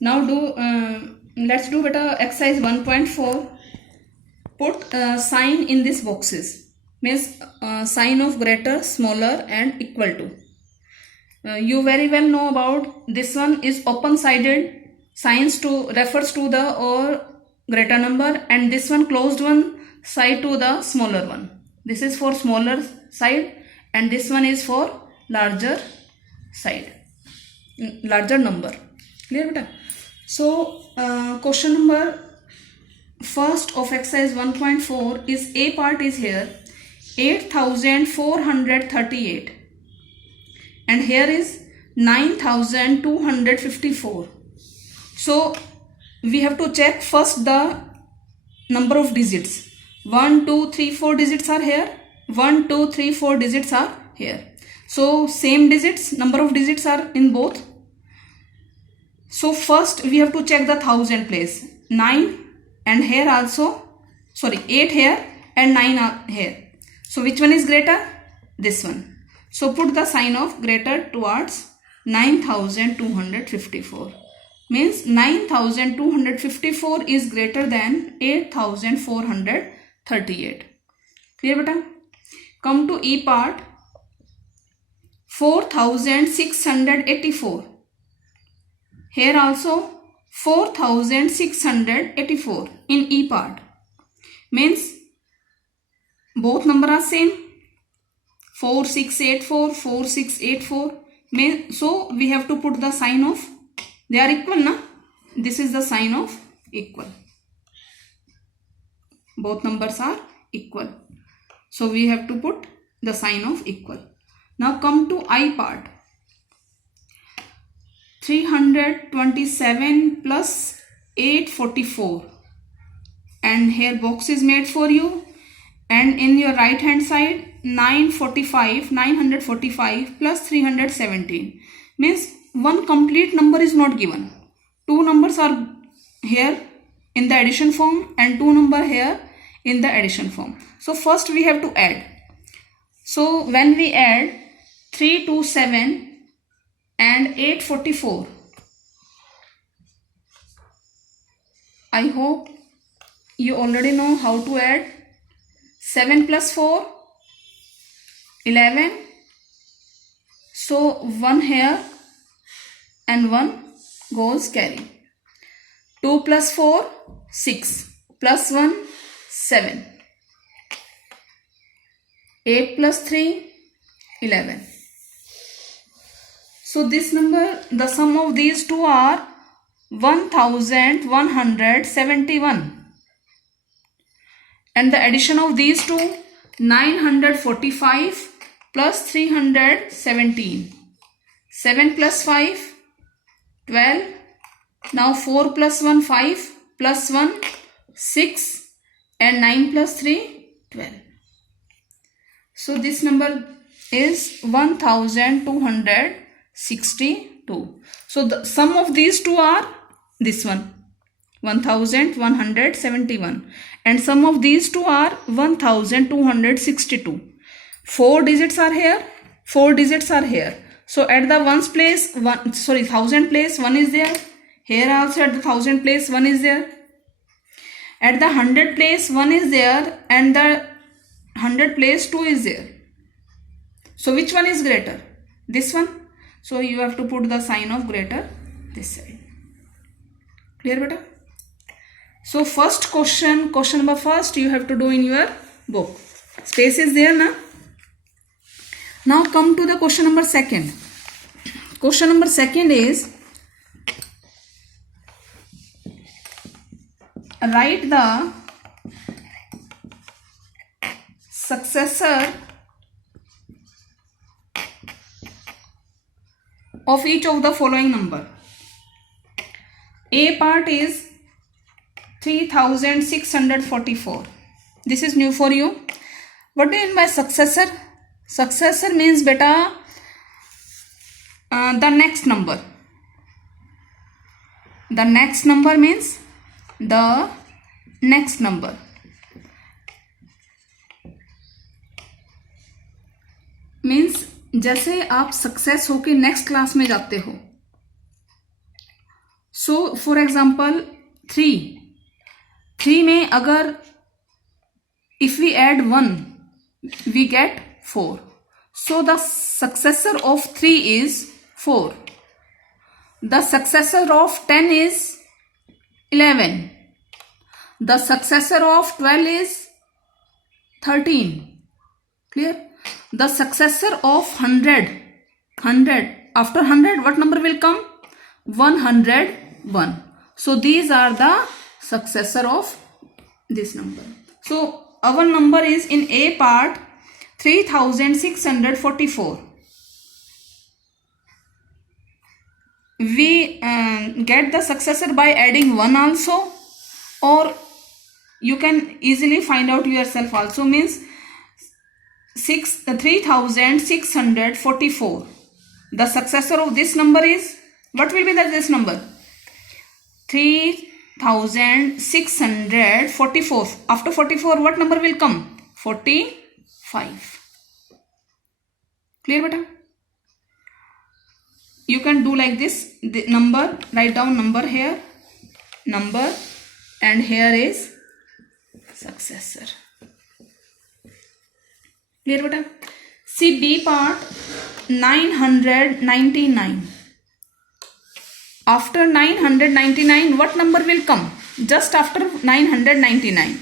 Now let's do beta exercise 1.4. Put sign in these boxes, means sign of greater, smaller and equal to. You very well know about this one is open sided, signs to refers to the or greater number, and this one closed one side to the smaller one. This is for smaller side and this one is for larger side, larger number. Clear beta? So question number first of exercise 1.4 is A part is here 8438 and here is 9254. So we have to check first the number of digits. 1 2 3 4 digits are here, 1 2 3 4 digits are here. So same digits, number of digits are in both. So first we have to check the thousand place. 9 and here also, sorry, 8 here and 9 are here. So which one is greater? This one. So put the sign of greater towards 9254. Means 9254 is greater than 8438. Clear beta? Come to E part. 4684. Here also 4684 in E part. Means both number are same. 4684, 4684. So we have to put the sign of, they are equal na? This is the sign of equal. Both numbers are equal. So we have to put the sign of equal. Now come to I part. 327 plus 844 and here box is made for you, and in your right hand side 945 plus 317 means one complete number is not given. Two numbers are here in the addition form and two number here in the addition form. So first we have to add. So when we add 327 and 844, I hope you already know how to add. 7 plus 4, 11. So 1 here and 1 goes carry. 2 plus 4, 6 plus 1, 7. 8 plus 3, 11. So this number, the sum of these two are 1171 and the addition of these two 945 plus 317. 7 plus 5, 12. Now 4 plus 1, 5 plus 1, 6 and 9 plus 3, 12. So this number is 1262. So the sum of these two are this one 1171 and sum of these two are 1262. 4 digits are here, 4 digits are here. So at the ones place, thousand place 1 is there. Here also at the thousand place 1 is there. At the 100 place 1 is there and the 100 place 2 is there. So which one is greater? This one. So you have to put the sign of greater this side. Clear beta? So first question number first you have to do in your book. Space is there na? Now come to the question number second. Question number second is write the successor of each of the following number. A part is 3644. This is new for you. What do you mean by successor? Successor means beta the next number. The next number means the next number. Means जैसे आप success होके next class में जाते हो so for example 3 में अगर if we add 1 we get 4. So the successor of 3 is 4. The successor of 10 is 11. The successor of 12 is 13. Clear? The successor of 100. After 100 what number will come? 101. So these are the successor of this number. So our number is in A part 3644. We get the successor by adding 1 also, or you can easily find out yourself also. Means 3644. The successor of this number is, what will be this number? 3644. After 44 what number will come? 45. Clear beta? You can do like this. The number, write down number here, number, and here is successor. Clear beta? See B part 999. After 999 what number will come? Just after 999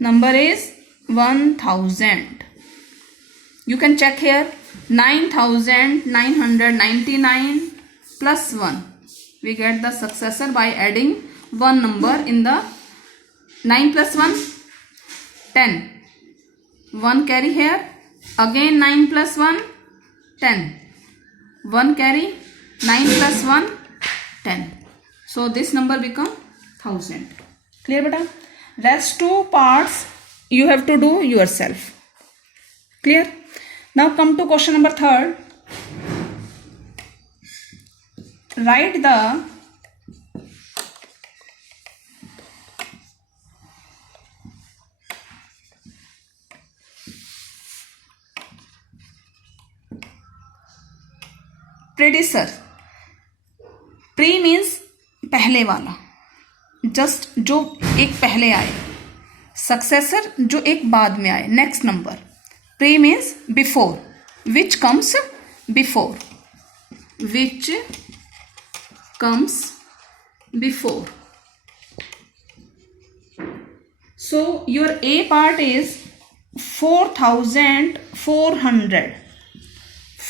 number is 1000. You can check here. 9999 plus 1. We get the successor by adding one number in the 9 plus 1 10. 1 carry here. Again 9 plus 1 10. 1 carry. 9 plus 1 10. So this number become 1000. Clear beta? Rest 2 parts you have to do yourself. Clear? Now come to question number 3rd. Write the predecessor. Pre means पहले वाला, just जो एक पहले आए. Successor जो एक बाद में आए, next number. Pre means before. Which comes before. Which comes before. So your A part is 4400.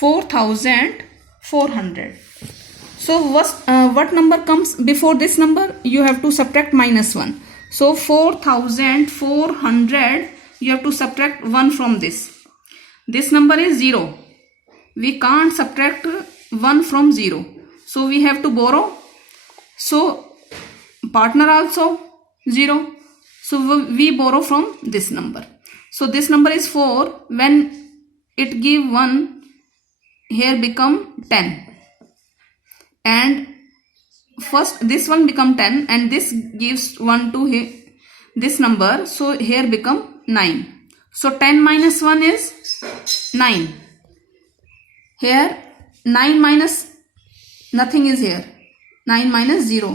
4400. So what number comes before this number? You have to subtract -1. So 4400 you have to subtract 1 from this. This number is 0. We can't subtract 1 from 0. So we have to borrow. So partner also 0. So we borrow from this number. So this number is 4. When it give 1, here become 10. And first this one become 10 and this gives 1 to this number, so here become 9. So 10 minus 1 is 9. Here 9 minus nothing is here. 9 minus 0.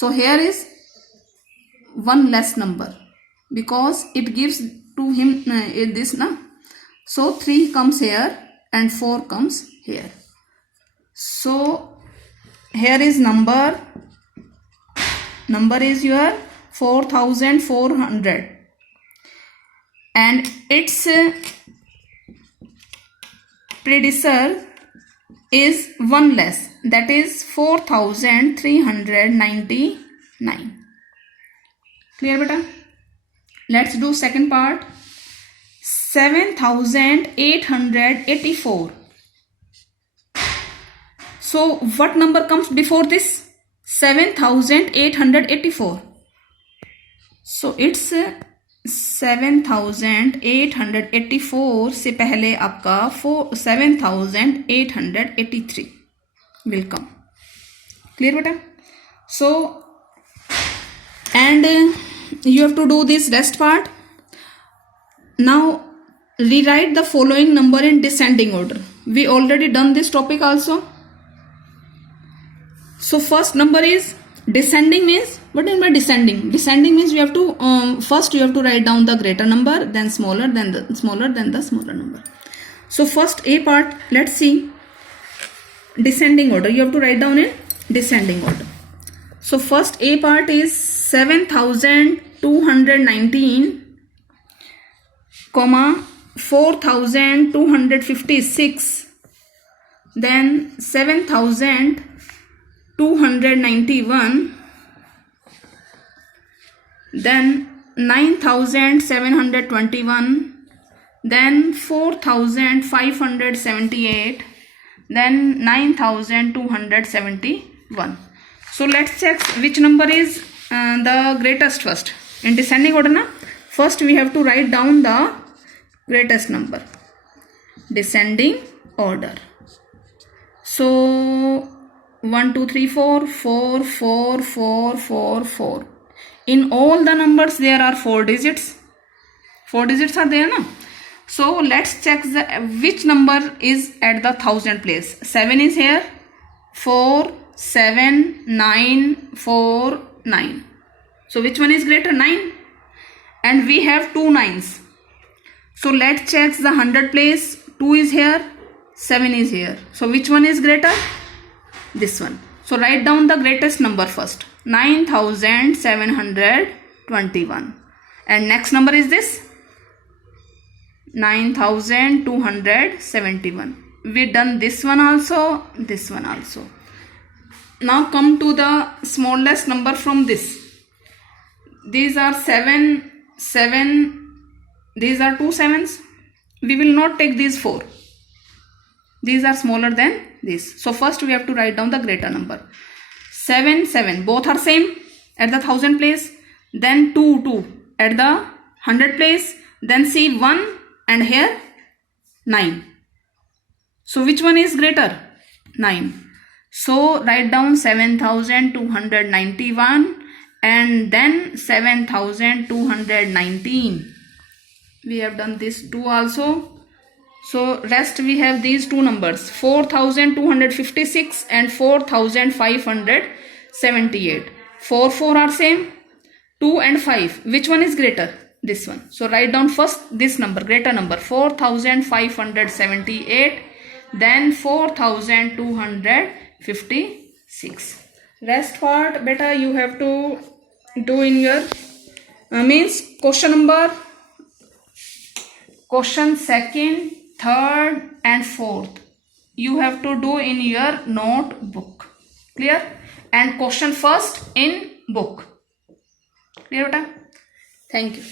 So here is one less number because it gives to him this na. So 3 comes here and 4 comes here. So here is number is your 4400 and its predecessor is 1 less, that is 4399. Clear beta? Let's do second part. 7884. So what number comes before this? 7884. So it's 7884 से पहले आपका 7883 will come. Clear beta? So and you have to do this rest part. Now rewrite the following number in descending order. We already done this topic also. So first number is descending means, what do you mean by descending? Descending means you have to first you have to write down the greater number, then smaller, then the smaller, then the smaller number. So first A part, let's see. Descending order, you have to write down in descending order. So first A part is 7219 comma 4256, then 7291, then 9721, then 4578, then 9271. So let's check which number is the greatest first. In descending order na, first we have to write down the greatest number. Descending order. So 1 2 3 4 4 4 4 4 4. In all the numbers there are 4 digits. 4 digits are there na. So let's check which number is at the thousand place. 7 is here. 4 7 9 4 9. So which one is greater? 9. And we have 2 9s. So let's check the 100 place. 2 is here. 7 is here. So which one is greater? This one. So write down the greatest number first. 9721. And next number is this. 9271. We done this one also, this one also. Now come to the smallest number from this. These are 7, 7. These are 2 7s. We will not take these 4. These are smaller than this. So first we have to write down the greater number. 7 7. Both are same at the thousand place. Then 2 2 at the 100 place. Then see 1 and here 9. So which one is greater? 9. So write down 7291 and then 7219. We have done this 2 also. So rest we have these 2 numbers, 4256 and 4578. 4 4 are same. 2 and 5. Which one is greater? This one. So write down first this number, greater number, 4578, then 4256. Rest part beta you have to do in your means question second, third and fourth you have to do in your notebook. Clear? And question first in book. Clear beta? Thank you.